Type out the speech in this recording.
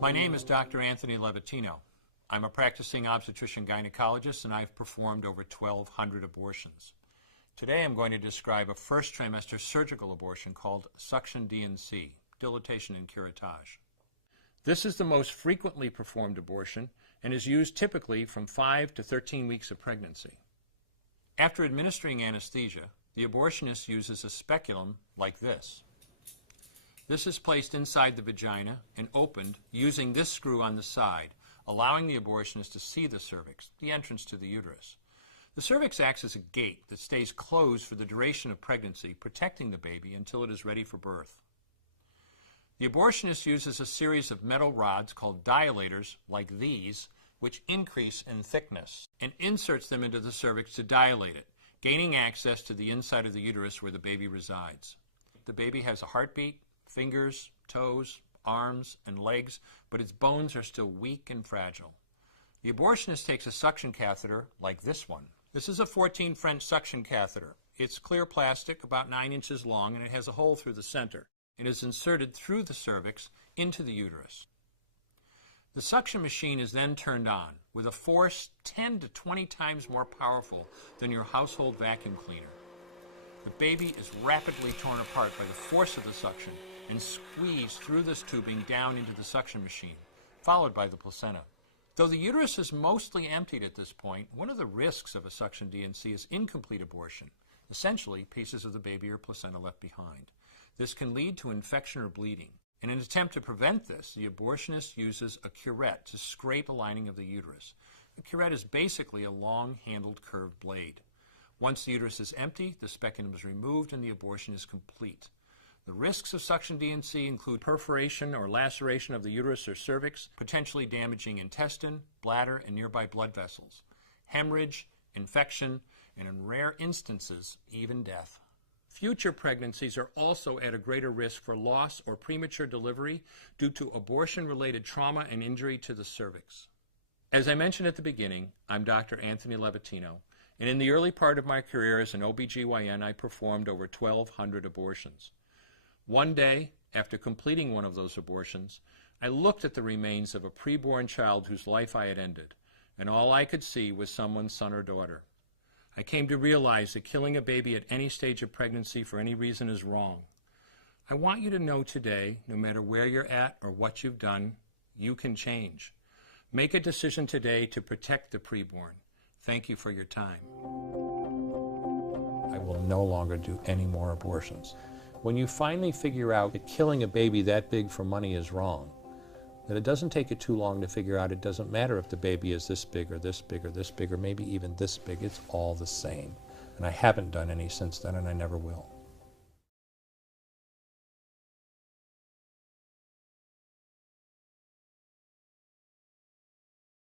My name is Dr. Anthony Levatino. I'm a practicing obstetrician-gynecologist, and I've performed over 1,200 abortions. Today I'm going to describe a first trimester surgical abortion called suction D&C, dilatation and curettage. This is the most frequently performed abortion and is used typically from 5 to 13 weeks of pregnancy. After administering anesthesia, the abortionist uses a speculum like this. This is placed inside the vagina and opened using this screw on the side, allowing the abortionist to see the cervix, the entrance to the uterus. The cervix acts as a gate that stays closed for the duration of pregnancy, protecting the baby until it is ready for birth. The abortionist uses a series of metal rods called dilators, like these, which increase in thickness, and inserts them into the cervix to dilate it, gaining access to the inside of the uterus where the baby resides. The baby has a heartbeat, fingers, toes, arms, and legs, but its bones are still weak and fragile. The abortionist takes a suction catheter like this one. This is a 14 French suction catheter. It's clear plastic, about 9 inches long, and it has a hole through the center. It is inserted through the cervix into the uterus. The suction machine is then turned on with a force 10 to 20 times more powerful than your household vacuum cleaner. The baby is rapidly torn apart by the force of the suction and squeezed through this tubing down into the suction machine, followed by the placenta. Though the uterus is mostly emptied at this point, one of the risks of a suction D&C is incomplete abortion, essentially pieces of the baby or placenta left behind. This can lead to infection or bleeding. In an attempt to prevent this, the abortionist uses a curette to scrape a lining of the uterus. The curette is basically a long-handled curved blade. Once the uterus is empty, the speculum is removed and the abortion is complete. The risks of suction D&C include perforation or laceration of the uterus or cervix, potentially damaging intestine, bladder, and nearby blood vessels, hemorrhage, infection, and in rare instances, even death. Future pregnancies are also at a greater risk for loss or premature delivery due to abortion-related trauma and injury to the cervix. As I mentioned at the beginning, I'm Dr. Anthony Levatino, and in the early part of my career as an OBGYN, I performed over 1,200 abortions. One day, after completing one of those abortions, I looked at the remains of a preborn child whose life I had ended, and all I could see was someone's son or daughter. I came to realize that killing a baby at any stage of pregnancy for any reason is wrong. I want you to know today, no matter where you're at or what you've done, you can change. Make a decision today to protect the preborn. Thank you for your time. I will no longer do any more abortions. When you finally figure out that killing a baby that big for money is wrong, that it doesn't take you too long to figure out it doesn't matter if the baby is this big or this big or this big or maybe even this big, it's all the same. And I haven't done any since then, and I never will.